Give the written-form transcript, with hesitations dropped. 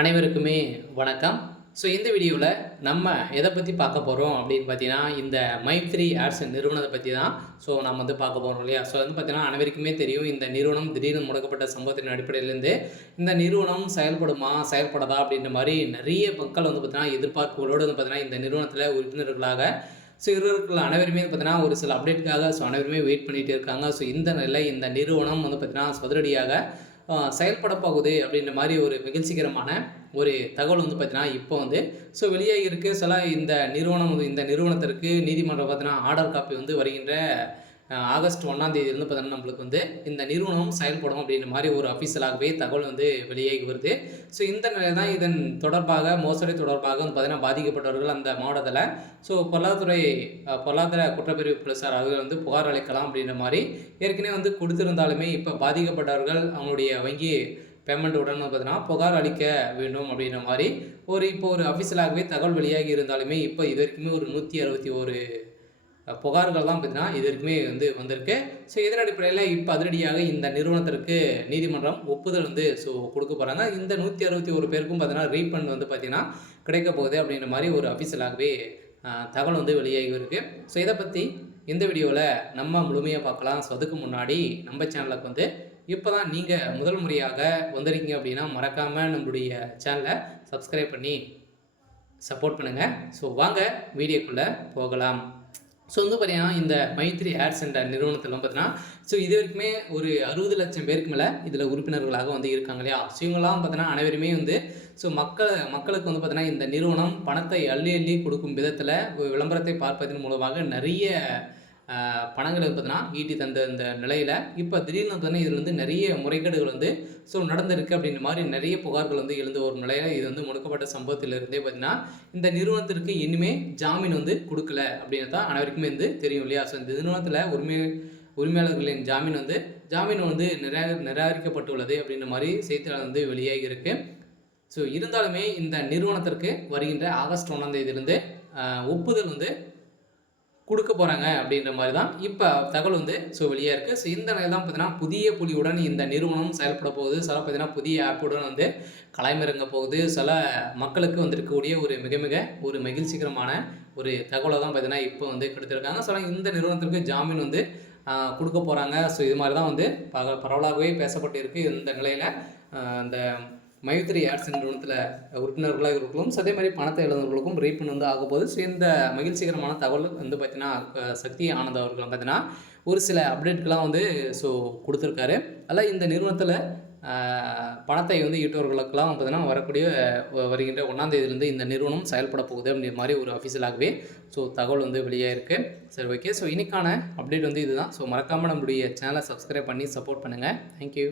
அனைவருக்குமே வணக்கம். ஸோ இந்த வீடியோவில் நம்ம எதை பற்றி பார்க்க போகிறோம் அப்படின்னு பார்த்தீங்கன்னா, இந்த மைத்ரி ஆட்ஸ் நிறுவனத்தை பற்றி தான் நம்ம வந்து பார்க்க போகிறோம் இல்லையா? ஸோ வந்து பார்த்தீங்கன்னா அனைவருக்குமே தெரியும், இந்த நிறுவனம் திடீர்னு முடக்கப்பட்ட சம்பவத்தின் அடிப்படையிலேருந்து இந்த நிறுவனம் செயல்படுமா செயல்படாதா அப்படின்ற மாதிரி நிறைய மக்கள் வந்து பார்த்தீங்கன்னா எதிர்பார்ப்புகளோடு வந்து பார்த்தீங்கன்னா இந்த நிறுவனத்தில் உறுப்பினர்களாக இவர்கள் அனைவருமே பார்த்தீங்கன்னா ஒரு சில அப்டேட்டுக்காக அனைவருமே வெயிட் பண்ணிகிட்டு இருக்காங்க. இந்த நிலையில் இந்த நிறுவனம் வந்து பார்த்தீங்கன்னா சதுரடியாக செயல்பட போகுது அப்படின்ற மாதிரி ஒரு மகிழ்ச்சிகரமான ஒரு தகவல் வந்து பார்த்தீங்கன்னா இப்போ வந்து வெளியாகி இருக்குது. இந்த நிறுவனத்திற்கு நீதிமன்றம் பார்த்தீங்கன்னா ஆர்டர் காப்பி வந்து வருகின்ற ஆகஸ்ட் 1ஆம் தேதியிலிருந்து பார்த்தீங்கன்னா நம்மளுக்கு வந்து இந்த நிறுவனம் செயல்படும் அப்படின்ற மாதிரி ஒரு அஃபீஷியலாகவே தகவல் வந்து வெளியாகி வருது. இந்த நிலையில் தான் இதன் தொடர்பாக மோசடி தொடர்பாக வந்து பார்த்தீங்கன்னா பாதிக்கப்பட்டவர்கள் அந்த மாவட்டத்தில் பொருளாதார குற்றப்பிரிவு போலீசார் அவர்கள் வந்து புகார் அளிக்கலாம் அப்படின்ற மாதிரி ஏற்கனவே வந்து கொடுத்திருந்தாலுமே இப்போ பாதிக்கப்பட்டவர்கள் அவங்களுடைய வங்கி பேமெண்ட்டுடன் பார்த்தீங்கன்னா புகார் அளிக்க வேண்டும் அப்படின்ற மாதிரி இப்போ ஒரு அஃபீஷியலாகவே தகவல் வெளியாகி இருந்தாலுமே இப்போ இது வரைக்குமே ஒரு 161 புகார்கள் தான் பார்த்தீங்கன்னா இது வரைக்குமே வந்து வந்திருக்கு. இதன் அடிப்படையில் இப்போ அதிரடியாக இந்த நிறுவனத்திற்கு நீதிமன்றம் ஒப்புதல் வந்து கொடுக்க போகிறாங்க. இந்த 161 பேருக்கும் பார்த்தீங்கன்னா ரீஃபண்ட் வந்து பார்த்திங்கன்னா கிடைக்க போகுது அப்படின்ற மாதிரி ஒரு அஃபீஷியலாகவே தகவல் வந்து வெளியாகி இருக்குது. இதை பற்றி இந்த வீடியோவில் நம்ம முழுமையாக பார்க்கலாம். அதுக்கு முன்னாடி நம்ம சேனலுக்கு வந்து இப்போ தான் நீங்கள் முதல் முறையாக வந்திருக்கீங்க அப்படின்னா மறக்காமல் நம்மளுடைய சேனலை சப்ஸ்கிரைப் பண்ணி சப்போர்ட் பண்ணுங்கள். வாங்க வீடியோக்குள்ளே போகலாம். வந்து பார்த்தீங்கன்னா இந்த மைத்ரி ஆட்ஸ் என்ற நிறுவனத்தில் பார்த்தீங்கன்னா இது வரைக்குமே ஒரு 60 லட்சம் பேருக்கு மேலே இதில் உறுப்பினர்களாக வந்து இருக்காங்க இல்லையா? இவங்களாம் பார்த்தீங்கன்னா அனைவருமே வந்து மக்களுக்கு வந்து பார்த்தீங்கன்னா இந்த நிறுவனம் பணத்தை அள்ளி அள்ளி கொடுக்கும் விதத்தில் விளம்பரத்தை பார்ப்பதன் மூலமாக நிறைய பணங்களை பார்த்தீங்கன்னா ஈட்டி தந்த இந்த நிலையில் இப்போ திடீர்னு பார்த்தீங்கன்னா இதில் வந்து நிறைய முறைகேடுகள் வந்து நடந்திருக்கு அப்படின்ற மாதிரி நிறைய புகார்கள் வந்து எழுந்த ஒரு நிலையில் இது வந்து முடக்கப்பட்ட சம்பவத்திலிருந்தே பார்த்தீங்கன்னா இந்த நிறுவனத்திற்கு இனிமே ஜாமீன் வந்து கொடுக்கல அப்படின்னு தான் அனைவருக்குமே வந்து தெரியும் இல்லையா? இந்த நிறுவனத்தில் உரிமையாளர்களின் ஜாமீன் வந்து நிராகரிக்கப்பட்டுள்ளது அப்படின்ற மாதிரி செய்திகள் வந்து வெளியாகி இருக்கு. இருந்தாலுமே இந்த நிறுவனத்திற்கு வருகின்ற ஆகஸ்ட் 1ஆம் தேதியிலிருந்து ஒப்புதல் வந்து கொடுக்க போகிறாங்க அப்படின்ற மாதிரி தான் இப்போ தகவல் வந்து வெளியாக இருக்குது. இந்த நிலையில் தான் பார்த்தீங்கன்னா புதிய புலியுடன் இந்த நிறுவனம் செயல்பட போகுது. பார்த்தீங்கன்னா புதிய ஆப்புடன் வந்து களமிறங்க போகுது. மக்களுக்கு வந்திருக்கக்கூடிய ஒரு மிக ஒரு மகிழ்ச்சிகரமான ஒரு தகவலை தான் பார்த்தீங்கன்னா இப்போ வந்து கொடுத்துருக்காங்க. இந்த நிறுவனத்திற்கு ஜாமீன் வந்து கொடுக்க போகிறாங்க. இது மாதிரி தான் வந்து பரவலாகவே பேசப்பட்டு இருக்குது. இந்த நிலையில் இந்த மைத்ரி ஆட்ஸ் நிறுவனத்தில் உறுப்பினர்களாக இருக்கலாம். அதே மாதிரி பணத்தை இழந்தவர்களுக்கும் ரீஃபண்ட் வந்து ஆகப்போகுது. இந்த மகிழ்ச்சிகரமான தகவல் வந்து பார்த்தீங்கன்னா சக்தி ஆனந்த் அவர்கள் பார்த்தீங்கன்னா ஒரு சில அப்டேட்கெலாம் வந்து கொடுத்துருக்காரு. அதில் இந்த நிறுவனத்தில் பணத்தை வந்து ஈட்டவர்களுக்கெல்லாம் பார்த்தீங்கன்னா வருகின்ற 1ஆம் தேதியிலேருந்து இந்த நிறுவனம் செயல்பட போகுது அப்படின்ற மாதிரி ஒரு அஃபீஷியலாகவே தகவல் வந்து வெளியாக இருக்குது. ஓகே. இன்னைக்கான அப்டேட் வந்து இதுதான். மறக்காமல் நம்மளுடைய சேனலை சப்ஸ்கிரைப் பண்ணி சப்போர்ட் பண்ணுங்கள். தேங்க்யூ.